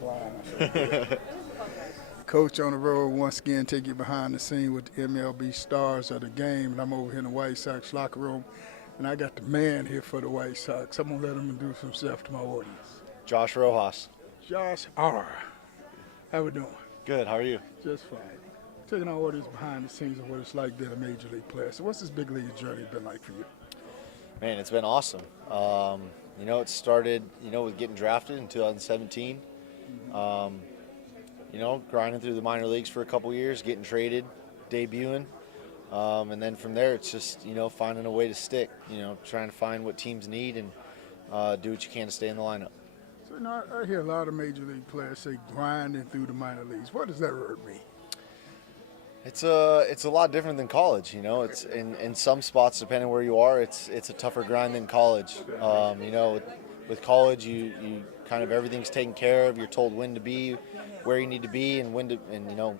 blind. Coach on the road once again take you behind the scene with the MLB stars of the game, and I'm over here in the White Sox locker room, and I got the man here for the White Sox. I'm gonna let him introduce himself to my audience. Josh Rojas. Josh R. How we doing? Good. How are you? Just fine. Taking our audience behind the scenes of what it's like being a major league player. So what's this big league journey been like for you? Man, it's been awesome. It started, with getting drafted in 2017. Grinding through the minor leagues for a couple years, getting traded, debuting. And then from there, it's just, finding a way to stick, trying to find what teams need and do what you can to stay in the lineup. So, I hear a lot of major league players say grinding through the minor leagues. What does that word mean? It's a lot different than college, It's in some spots, depending where you are, it's a tougher grind than college. With college, you kind of everything's taken care of. You're told when to be, where you need to be, and when to, and you're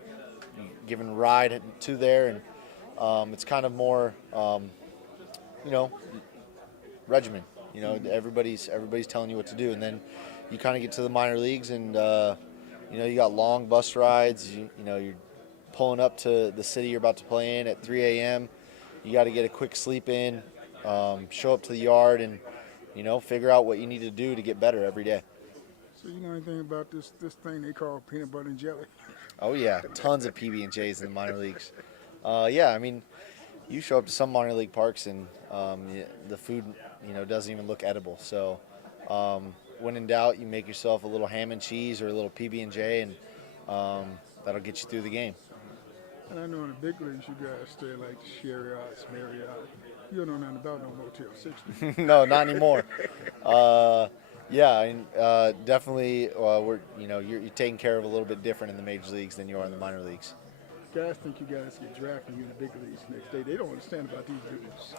given a ride to there, and it's kind of more, regimen. Everybody's telling you what to do, and then you kind of get to the minor leagues, and you got long bus rides. You're pulling up to the city you're about to play in at 3 a.m. You got to get a quick sleep in, show up to the yard, and figure out what you need to do to get better every day. So you know anything about this thing they call peanut butter and jelly? Oh yeah, tons of PB&Js in the minor leagues. You show up to some minor league parks and the food doesn't even look edible. So when in doubt, you make yourself a little ham and cheese or a little PB&J, and that'll get you through the game. And I know in the big leagues you guys stay like Marriott's, Marriott. You don't know nothing about no Motel 60. No, not anymore. Definitely. You're taken care of a little bit different in the major leagues than you are in the minor leagues. Guys think you guys get drafted in the big leagues next day. They don't understand about these dudes.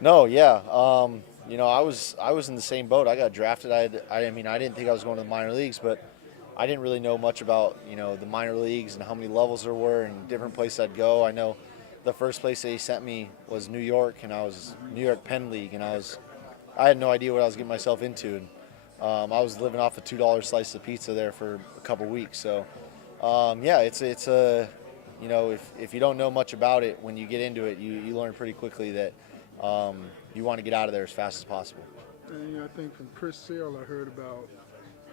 No, yeah. I was in the same boat. I got drafted. I didn't think I was going to the minor leagues, but I didn't really know much about the minor leagues and how many levels there were and different places I'd go. I know the first place they sent me was New York, and I was New York Penn League, and I had no idea what I was getting myself into. And I was living off a $2 slice of pizza there for a couple weeks. So it's a if you don't know much about it, when you get into it, you learn pretty quickly that you want to get out of there as fast as possible. And I think from Chris Sale, I heard about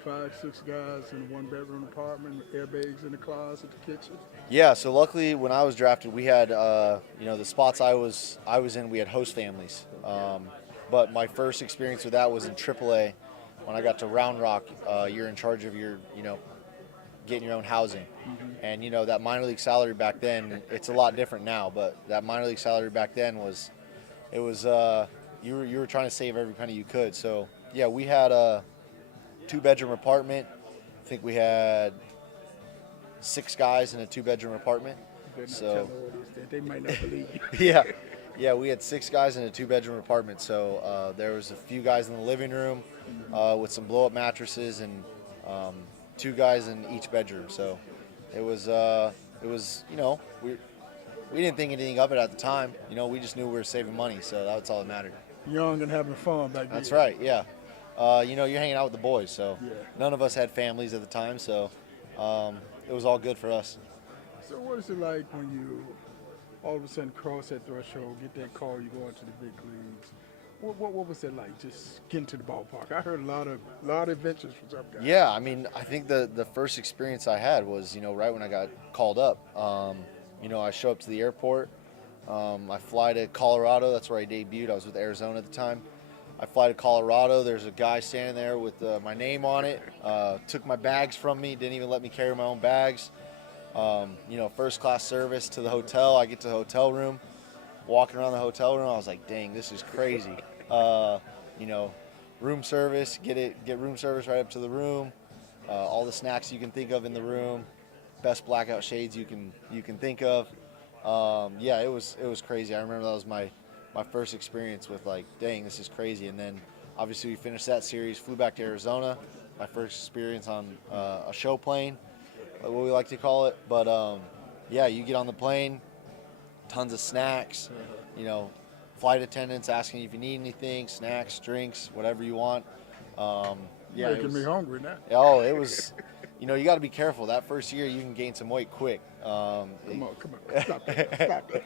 5-6 guys in a one-bedroom apartment with airbags in the closet, the kitchen. Yeah, so luckily when I was drafted, we had the spots I was in, we had host families. But my first experience with that was in AAA. When I got to Round Rock, you're in charge of your getting your own housing. Mm-hmm. And that minor league salary back then, it's a lot different now, but that minor league salary back then you were trying to save every penny you could. So yeah, we had a 2-bedroom apartment. I think we had 6 guys in a 2-bedroom apartment. So they might not believe you. yeah, we had 6 guys in a 2-bedroom apartment. So there was a few guys in the living room with some blow-up mattresses, and 2 guys in each bedroom. So it was we didn't think anything of it at the time. We just knew we were saving money, so that's all that mattered. Young and having fun back then. That's right, yeah. You're hanging out with the boys, so yeah. None of us had families at the time, so it was all good for us. So what is it like when you all of a sudden cross that threshold, get that call, you go into the big leagues? What was it like just getting to the ballpark? I heard a lot of adventures from some guys. Yeah, I think the first experience I had was, right when I got called up. I show up to the airport. I fly to Colorado. That's where I debuted. I was with Arizona at the time. I fly to Colorado. There's a guy standing there with my name on it. Took my bags from me. Didn't even let me carry my own bags. First class service to the hotel. I get to the hotel room. Walking around the hotel room, I was like, dang, this is crazy. Room service, get room service right up to the room. All the snacks you can think of in the room. Best blackout shades you can think of. It was crazy. I remember that was my first experience with like, dang, this is crazy. And then obviously we finished that series, flew back to Arizona. My first experience on a show plane, what we like to call it. But you get on the plane, tons of snacks, flight attendants asking if you need anything, snacks, drinks, whatever you want. Making me hungry now. Oh, it was you know, you got to be careful. That first year, you can gain some weight quick. Come on, stop that, stop that.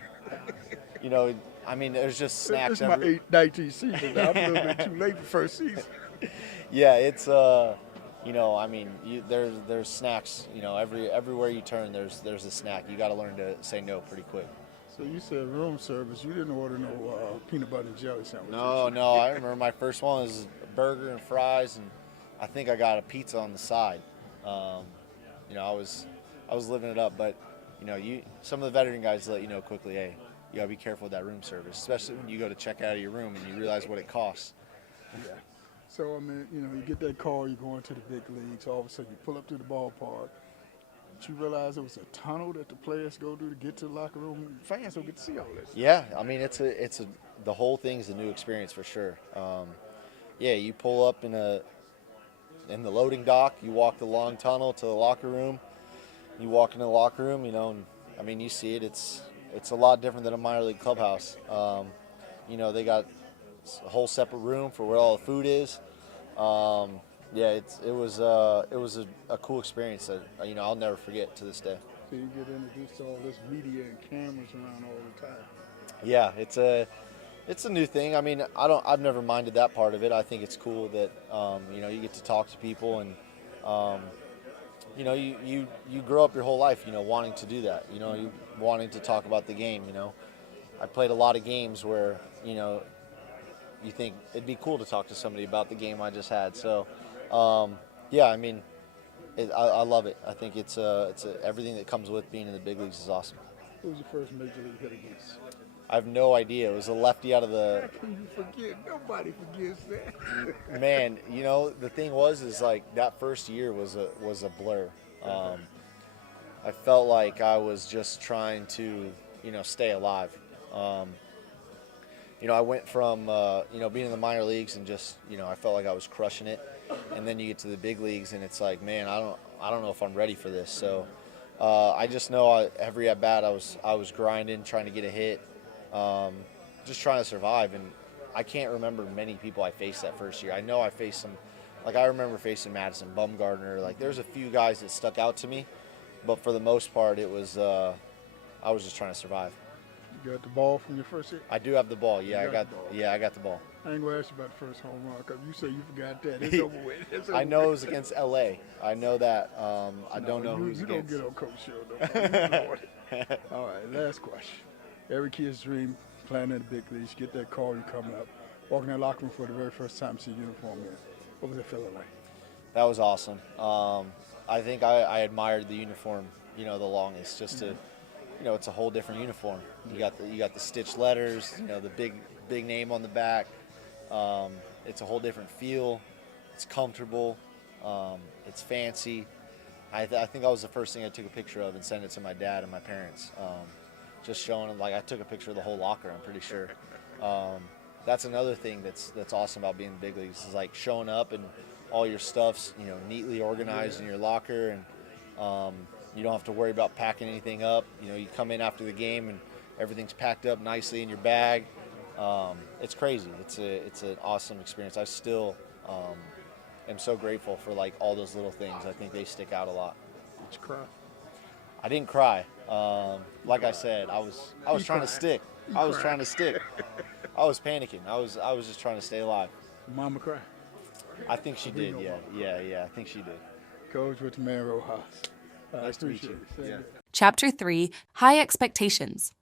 You know, I mean, there's just snacks This is my every. 19th season. Now. I'm a little bit too late for first season. Yeah, it's you know, I mean, there's snacks. You know, everywhere you turn, there's a snack. You got to learn to say no pretty quick. So you said room service. You didn't order no peanut butter and jelly sandwiches. No. I remember my first one was a burger and fries, and I think I got a pizza on the side. You know, I was living it up, but you know, some of the veteran guys let you know quickly, hey, you gotta be careful with that room service, especially when you go to check out of your room and you realize what it costs. Yeah. So I mean, you know, you get that call, you're going to the big leagues. All of a sudden, you pull up to the ballpark. But you realize there was a tunnel that the players go through to get to the locker room. Fans don't get to see all this. Yeah, I mean, the whole thing's a new experience for sure. Yeah, you pull up in the loading dock, you walk the long tunnel to the locker room. You walk into the locker room, you know, and I mean, you see it. It's a lot different than a minor league clubhouse. You know, they got a whole separate room for where all the food is. Yeah, it was a cool experience that, you know, I'll never forget to this day. So you get introduced to all this media and cameras around all the time. Yeah, it's a new thing. I mean, I've never minded that part of it. I think it's cool that you know, you get to talk to people, and you know, you grow up your whole life, you know, wanting to do that. You know, you wanting to talk about the game. You know, I played a lot of games where, you know, you think it'd be cool to talk to somebody about the game I just had. So yeah, I mean, I love it. I think it's everything that comes with being in the big leagues is awesome. Who was your first major league hit against? I have no idea. It was a lefty out of the. How can you forget? Nobody forgets that. Man, you know, the thing is like that first year was a blur. I felt like I was just trying to, you know, stay alive. You know, I went from you know, being in the minor leagues and just, you know, I felt like I was crushing it, and then you get to the big leagues and it's like, man, I don't know if I'm ready for this. So I just know every at bat I was grinding, trying to get a hit, just trying to survive. And I can't remember many people I faced that first year. I know I faced some, like I remember facing Madison Bumgarner. Like there's a few guys that stuck out to me, but for the most part, it was I was just trying to survive. You got the ball from your first hit? I do have the ball. Yeah, I got the ball. I ain't gonna ask you about the first home run because you say you forgot that. It's over with. It's over I know it with. was against L.A. I know that. I don't know who's you against. You don't get on Coach Show, though. All right, last question. Every kid's dream, playing in the big leagues, get that call, you coming up, walking in that locker room for the very first time, see uniform in. What was it feeling like? That was awesome. I think I admired the uniform, you know, the longest, just to, you know, it's a whole different uniform. You got the stitched letters, you know, the big name on the back. It's a whole different feel. It's comfortable. It's fancy. I think that was the first thing I took a picture of and sent it to my dad and my parents. Just showing them, like I took a picture of the whole locker, I'm pretty sure. That's another thing that's awesome about being in the big leagues, is like showing up and all your stuff's, you know, neatly organized in your locker, and you don't have to worry about packing anything up. You know, you come in after the game and everything's packed up nicely in your bag. It's crazy. It's an awesome experience. I still am so grateful for like all those little things. I think they stick out a lot. Did you cry? I didn't cry. Like I said, I was trying to stick. I was trying to stick. I was panicking. I was just trying to stay alive. Mama cry? I think she did. Yeah. I think she did. Coach, with the man Rojas. Nice to meet you. Yeah. Chapter 3, High Expectations.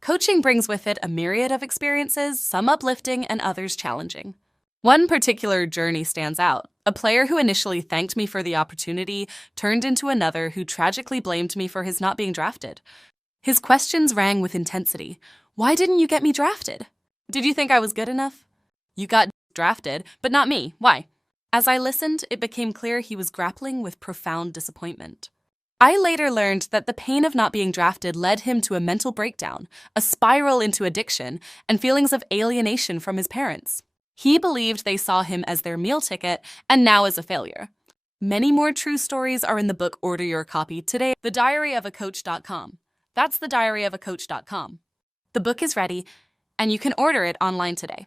Coaching brings with it a myriad of experiences, some uplifting and others challenging. One particular journey stands out. A player who initially thanked me for the opportunity turned into another who tragically blamed me for his not being drafted. His questions rang with intensity. Why didn't you get me drafted? Did you think I was good enough? You got drafted, but not me. Why? As I listened, it became clear he was grappling with profound disappointment. I later learned that the pain of not being drafted led him to a mental breakdown, a spiral into addiction, and feelings of alienation from his parents. He believed they saw him as their meal ticket and now as a failure. Many more true stories are in the book Order Your Copy today, thediaryofacoach.com. That's thediaryofacoach.com. The book is ready, and you can order it online today.